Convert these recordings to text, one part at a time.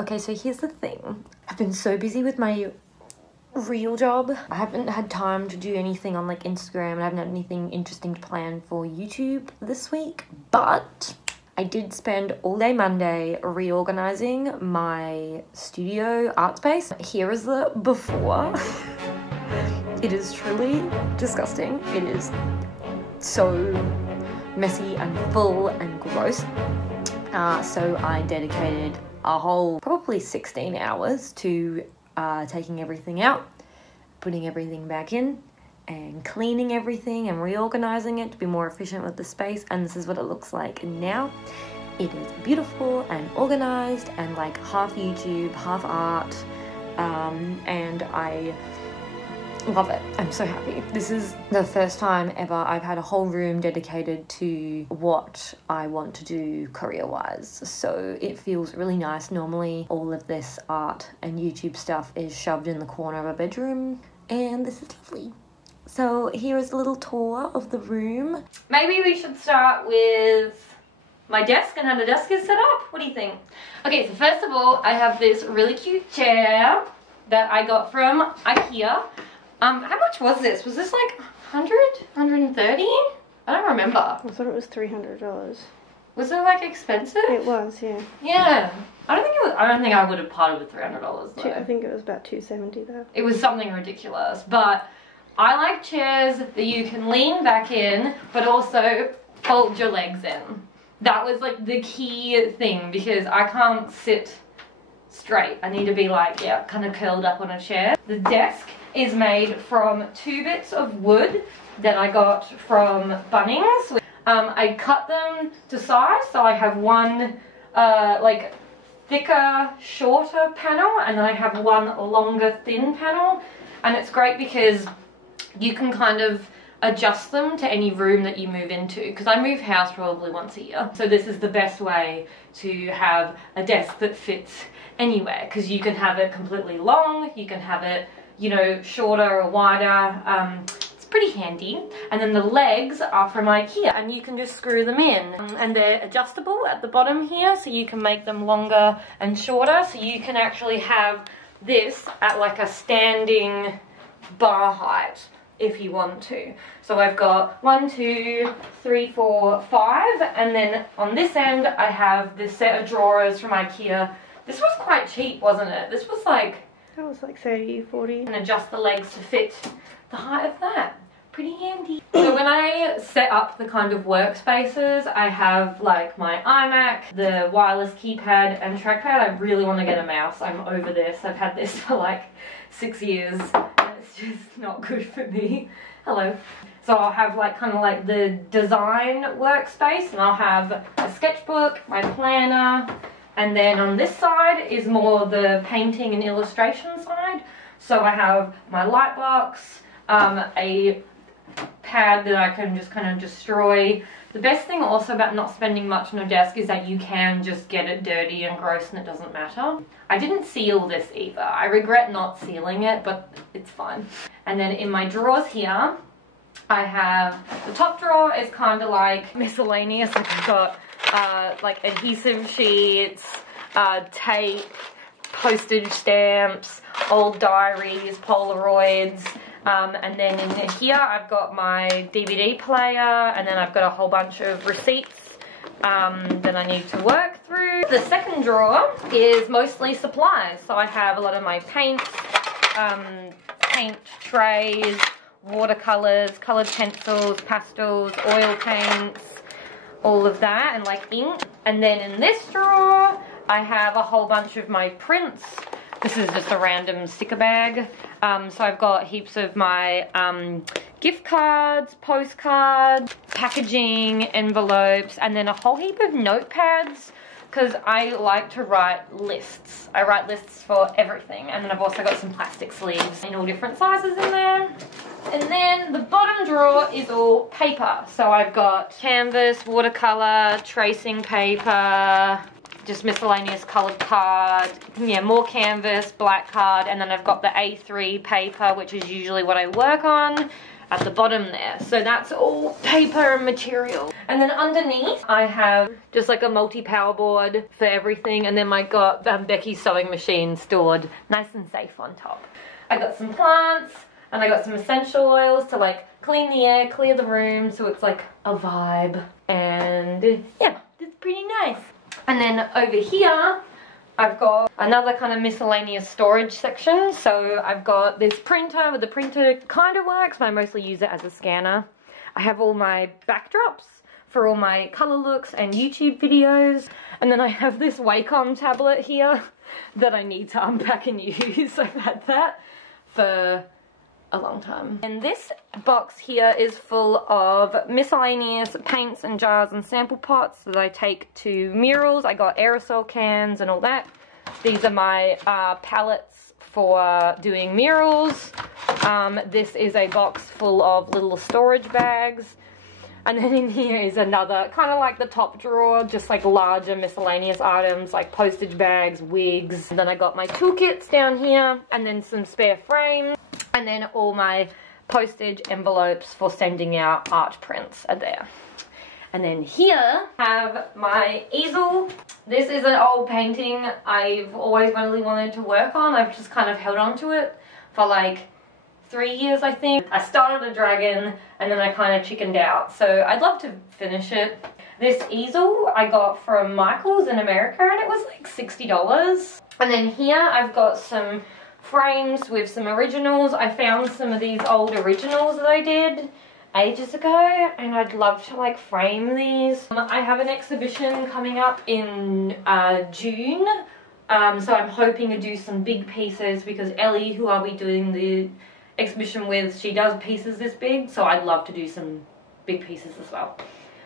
Okay, so here's the thing. I've been so busy with my real job. I haven't had time to do anything on like Instagram, and I haven't had anything interesting to plan for YouTube this week, but I did spend all day Monday reorganizing my studio art space. Here is the before. It is truly disgusting. It is so messy and full and gross. So I dedicated a whole probably 16 hours to taking everything out, putting everything back in, and cleaning everything and reorganizing it to be more efficient with the space. And this is what it looks like now. It is beautiful and organized and like half YouTube, half art, and I love it. I'm so happy. This is the first time ever I've had a whole room dedicated to what I want to do career-wise, so it feels really nice. Normally all of this art and YouTube stuff is shoved in the corner of a bedroom, and this is lovely. So here is a little tour of the room. Maybe we should start with my desk and how the desk is set up. What do you think? Okay, so first of all, I have this really cute chair that I got from IKEA. How much was this? Was this like 100? 130? I don't remember. I thought it was $300. Was it like expensive? It was, yeah. Yeah. I don't think it was. I don't think I would have parted with $300 though. I think it was about $270 though. It was something ridiculous, but I like chairs that you can lean back in, but also fold your legs in. That was like the key thing, because I can't sit straight. I need to be like, yeah, kind of curled up on a chair. The desk is made from 2 bits of wood that I got from Bunnings. I cut them to size, so I have one like thicker, shorter panel, and then I have one longer, thin panel. And it's great because you can kind of adjust them to any room that you move into, because I move house probably once a year. So this is the best way to have a desk that fits anywhere, because you can have it completely long, you can have it, you know, shorter or wider. It's pretty handy. And then the legs are from IKEA, and you can just screw them in, and they're adjustable at the bottom here, so you can make them longer and shorter, so you can actually have this at like a standing bar height if you want to. So I've got 1, 2, 3, 4, 5, and then on this end I have this set of drawers from IKEA. This was quite cheap, wasn't it? This was like, that was like 30, 40. And adjust the legs to fit the height of that. Pretty handy. So when I set up the kind of workspaces, I have like my iMac, the wireless keypad and trackpad. I really want to get a mouse. I'm over this. I've had this for like 6 years. It's just not good for me. Hello. So I'll have like kind of like the design workspace, and I'll have a sketchbook, my planner, and then on this side is more the painting and illustration side. So I have my light box, a pad that I can just kind of destroy. The best thing also about not spending much on a desk is that you can just get it dirty and gross and it doesn't matter. I didn't seal this either. I regret not sealing it, but it's fine. And then in my drawers here, I have, the top drawer is kind of like miscellaneous. I've got like adhesive sheets, tape, postage stamps, old diaries, Polaroids. And then in here I've got my DVD player, and then I've got a whole bunch of receipts that I need to work through. The second drawer is mostly supplies, so I have a lot of my paints, paint trays, watercolors, colored pencils, pastels, oil paints, all of that, and like ink. And then in this drawer I have a whole bunch of my prints. This is just a random sticker bag. So I've got heaps of my gift cards, postcards, packaging, envelopes, and then a whole heap of notepads, because I like to write lists. I write lists for everything. And then I've also got some plastic sleeves in all different sizes in there. And then the bottom drawer is all paper. So I've got canvas, watercolor, tracing paper, just miscellaneous coloured card, yeah, more canvas, black card, and then I've got the A3 paper, which is usually what I work on, at the bottom there. So that's all paper and material. And then underneath I have just like a multi-power board for everything, and then I got Becky's sewing machine stored nice and safe on top. I got some plants, and I got some essential oils to like clean the air, clear the room, so it's like a vibe. And yeah, it's pretty nice. And then over here, I've got another kind of miscellaneous storage section. So I've got this printer, the printer kind of works, but I mostly use it as a scanner. I have all my backdrops for all my color looks and YouTube videos. And then I have this Wacom tablet here that I need to unpack and use. I've had that for a long time. And this box here is full of miscellaneous paints and jars and sample pots that I take to murals. I got aerosol cans and all that. These are my palettes for doing murals. This is a box full of little storage bags. And then in here is another, kind of like the top drawer, just like larger miscellaneous items like postage bags, wigs. And then I got my toolkits down here, and then some spare frames. And then all my postage envelopes for sending out art prints are there. And then here I have my easel. This is an old painting I've always really wanted to work on. I've just kind of held on to it for like 3 years, I think. I started a dragon and then I kind of chickened out. So I'd love to finish it. This easel I got from Michael's in America, and it was like $60. And then here I've got some frames with some originals. I found some of these old originals that I did ages ago, and I'd love to like frame these. I have an exhibition coming up in June, so I'm hoping to do some big pieces because Ellie, who I'll be doing the exhibition with, she does pieces this big, so I'd love to do some big pieces as well.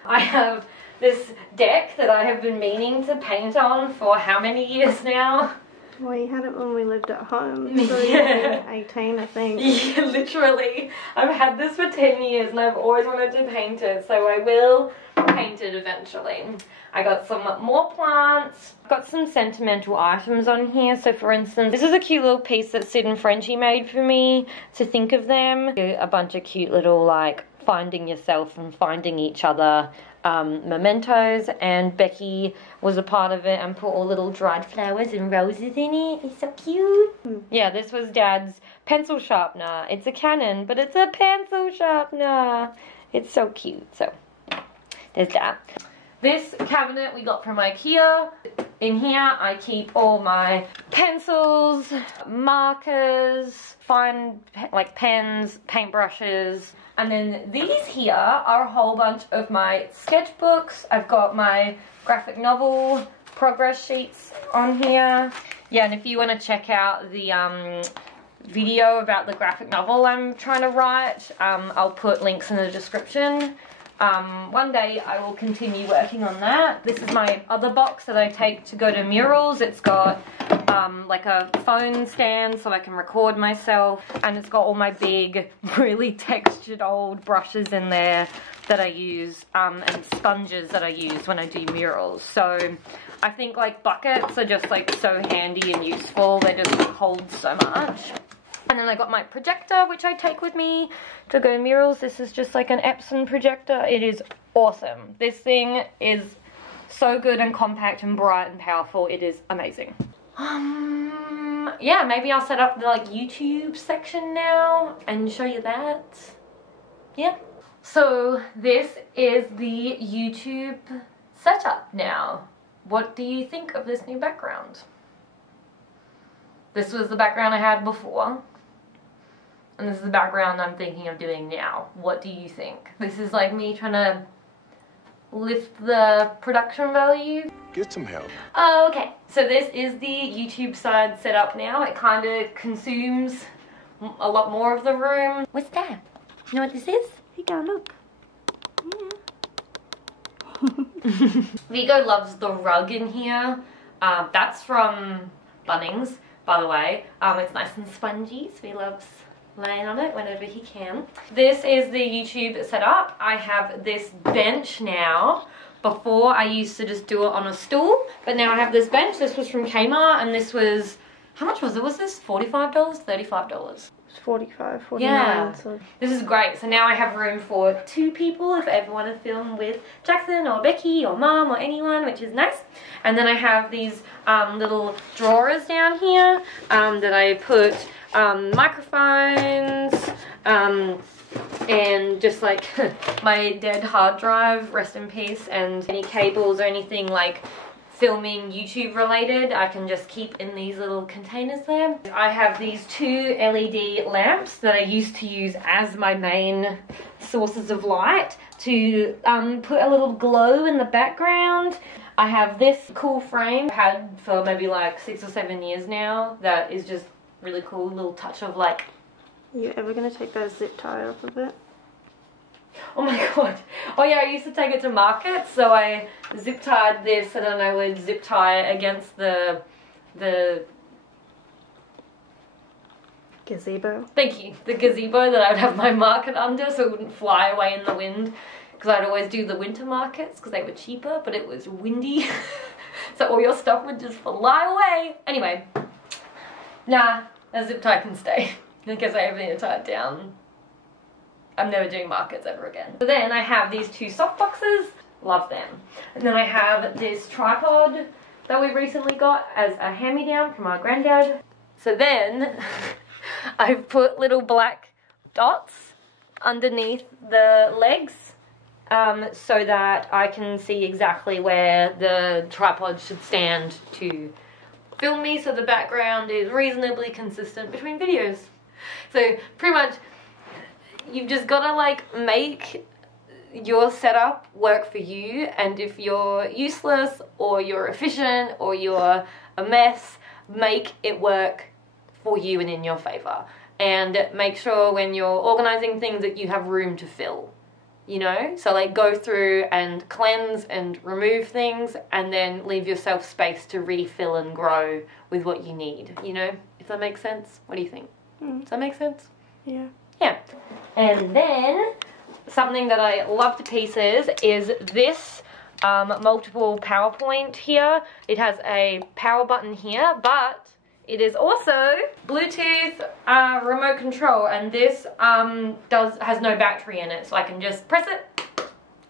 I have this deck that I have been meaning to paint on for how many years now? Well, you had it when we lived at home. So yeah. 18, I think. Yeah, literally. I've had this for 10 years and I've always wanted to paint it, so I will paint it eventually. I got some more plants. I've got some sentimental items on here. So for instance, this is a cute little piece that Sid and Frenchie made for me to think of them. A bunch of cute little like finding yourself and finding each other mementos, and Becky was a part of it and put all little dried flowers and roses in it. It's so cute. Yeah, this was Dad's pencil sharpener. It's a Canon, but it's a pencil sharpener. It's so cute. So there's that. This cabinet we got from IKEA. In here I keep all my pencils, markers, fine like pens, paintbrushes. And then these here are a whole bunch of my sketchbooks. I've got my graphic novel progress sheets on here. Yeah, and if you want to check out the video about the graphic novel I'm trying to write, I'll put links in the description. One day I will continue working on that. This is my other box that I take to go to murals. It's got like a phone stand so I can record myself, and it's got all my big, really textured old brushes in there that I use, and sponges that I use when I do murals. So I think like buckets are just like so handy and useful. They just hold so much. And then I got my projector, which I take with me to go murals. This is just like an Epson projector. It is awesome. This thing is so good and compact and bright and powerful. It is amazing. Yeah, maybe I'll set up the like YouTube section now and show you that. Yeah. So this is the YouTube setup now. What do you think of this new background? This was the background I had before. And this is the background I'm thinking of doing now. What do you think? This is like me trying to lift the production value. Get some help. Okay, so this is the YouTube side set up now. It kind of consumes a lot more of the room. What's that? You know what this is? Here you go, look. Yeah. Vigo loves the rug in here. That's from Bunnings, by the way. It's nice and spongy, so he loves laying on it whenever he can. This is the YouTube setup. I have this bench now. Before I used to just do it on a stool, but now I have this bench. This was from Kmart, and this was, how much was it? Was this $45? $35. It's 45, 49. Yeah. So. This is great. So now I have room for 2 people if I ever want to film with Jackson or Becky or Mum or anyone, which is nice. And then I have these little drawers down here that I put microphones and just like my dead hard drive, rest in peace, and any cables or anything like filming YouTube related, I can just keep in these little containers there. I have these 2 LED lamps that I used to use as my main sources of light to put a little glow in the background. I have this cool frame I've had for maybe like 6 or 7 years now that is just really cool, little touch of like... Are you ever going to take that zip tie off of it? Oh my god. Oh yeah, I used to take it to market, so I zip tied this and then I would zip tie it against the Gazebo. Thank you. The gazebo that I would have my market under so it wouldn't fly away in the wind. Because I'd always do the winter markets because they were cheaper, but it was windy. So all your stuff would just fly away. Anyway. Nah, a zip tie can stay. In case I ever need to tie it down. I'm never doing markets ever again. So then I have these 2 soft boxes. Love them. And then I have this tripod that we recently got as a hand-me-down from our granddad. So then I've put little black dots underneath the legs so that I can see exactly where the tripod should stand to film me, so the background is reasonably consistent between videos. So pretty much you've just got to like make your setup work for you, and if you're useless or you're efficient or you're a mess, make it work for you and in your favor. And make sure when you're organizing things that you have room to fill, you know? So like go through and cleanse and remove things and then leave yourself space to refill and grow with what you need, you know? If that makes sense? What do you think? Does that make sense? Yeah. Yeah. And then something that I love to pieces is this multiple PowerPoint here. It has a power button here, but it is also Bluetooth remote control, and this has no battery in it, so I can just press it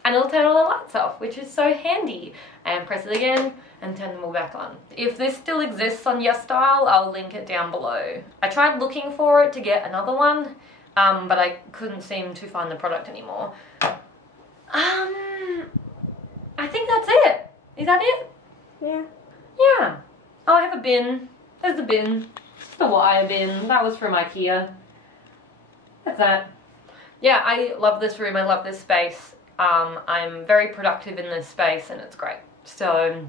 and it'll turn all the lights off, which is so handy. And press it again and turn them all back on. If this still exists on YesStyle, I'll link it down below. I tried looking for it to get another one, but I couldn't seem to find the product anymore. I think that's it. Is that it? Yeah. Yeah. Oh, I have a bin. There's the bin. The wire bin. That was from IKEA. That's that. Yeah, I love this room. I love this space. I'm very productive in this space and it's great. So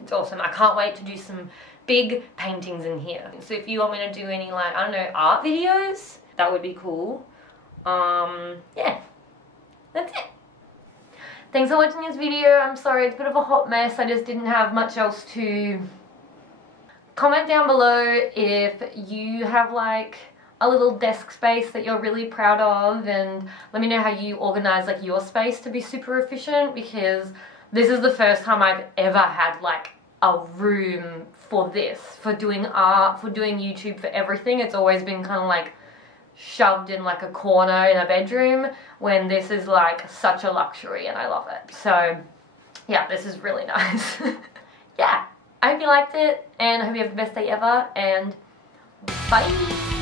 it's awesome. I can't wait to do some big paintings in here. So if you want me to do any, like, I don't know, art videos, that would be cool. Yeah. That's it. Thanks for watching this video. I'm sorry, it's a bit of a hot mess. I just didn't have much else to... Comment down below if you have like a little desk space that you're really proud of, and let me know how you organize like your space to be super efficient, because this is the first time I've ever had like a room for this, for doing art, for doing YouTube, for everything. It's always been kind of like shoved in like a corner in a bedroom, when this is like such a luxury and I love it. So yeah, this is really nice. Yeah, I hope you liked it and I hope you have the best day ever, and bye.